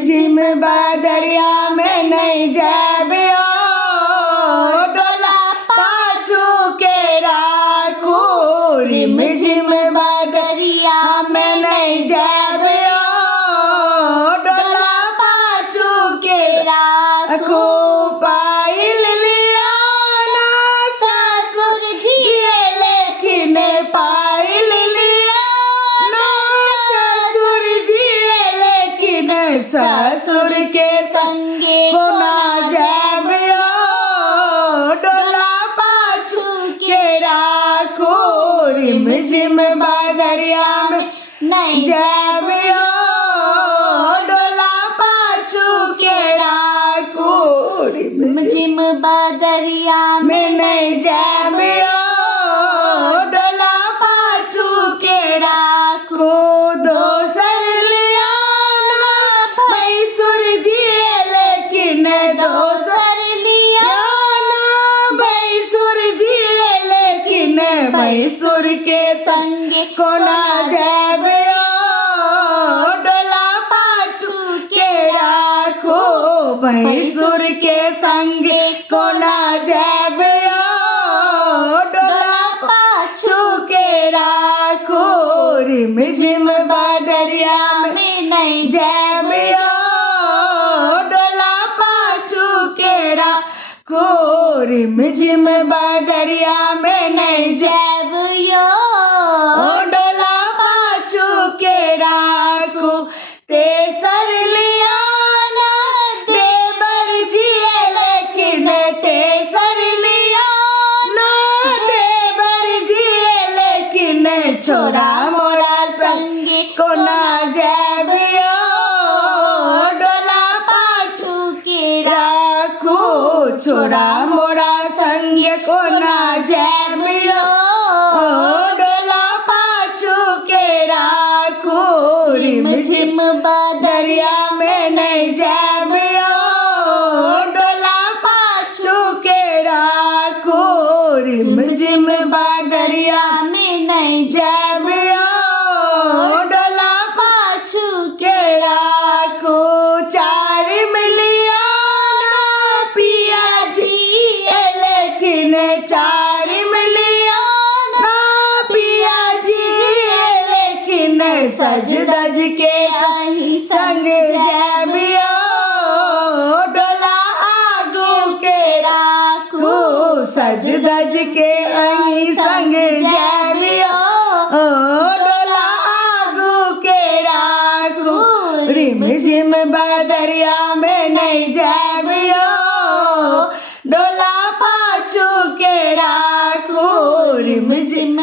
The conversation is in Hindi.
झिम बादरिया में नहीं जाबियो, डोला पाछू के राखू। रिम झिम बादरिया में नहीं जाबियो, डोला पाछू के राखू। पायल लिया ना ससुर जी लेकिन पायल लिया ना ससुर जी लेकिन ससुर के संगे को ना जाबियो, डोला पाछू के राखू। रिम झिम बादरिया में नहीं जाबियो, डोला पाछू के राखू। रिम झिम बादरिया में नहीं जाबियो, डोला पाछू के राखू। दोसर लिया ना भैंसुर जी लेकिन दोसर लिया ना भैंसुर जी लेकिन भैंसुर के संगे को ना जाबियो, डोला पाछू के राखो। भैंसुर के संगे को ना जाबियो, डोला पाछू के राखो। रिम झिम बादरिया में नहीं जाबियो, डोला पाछू के राखो। रिम झिम बादरिया में नहीं जाबियो, डोला पाछू के राखो। तेसर लिया ना देवर जी लेकिन तेसर लिया ना देवर जी लेकिन छोरा मोरा संगे को ना जाबियो, डोला पाछू के राखू। छोरा मोरा संगे को ना जाबियो, डोला पाछू के राखू। रिम झिम बादरिया में नहीं जाबियो, डोला पाछू के राखू। रिम झिम बादरिया में नहीं जाबियो, डोला पाछू के राखू। चार मिलिया ना पिया जी लेकिन चार मिलिया ना पिया जी लेकिन सज धज के आई संग जाबियो, डोला आगू के राखू। सज धज के आई संग जाबियो, डोला आगू के राखू। रिम झिम बादरिया में नहीं जाबियो, डोला पाछू के राखू। रिम झिम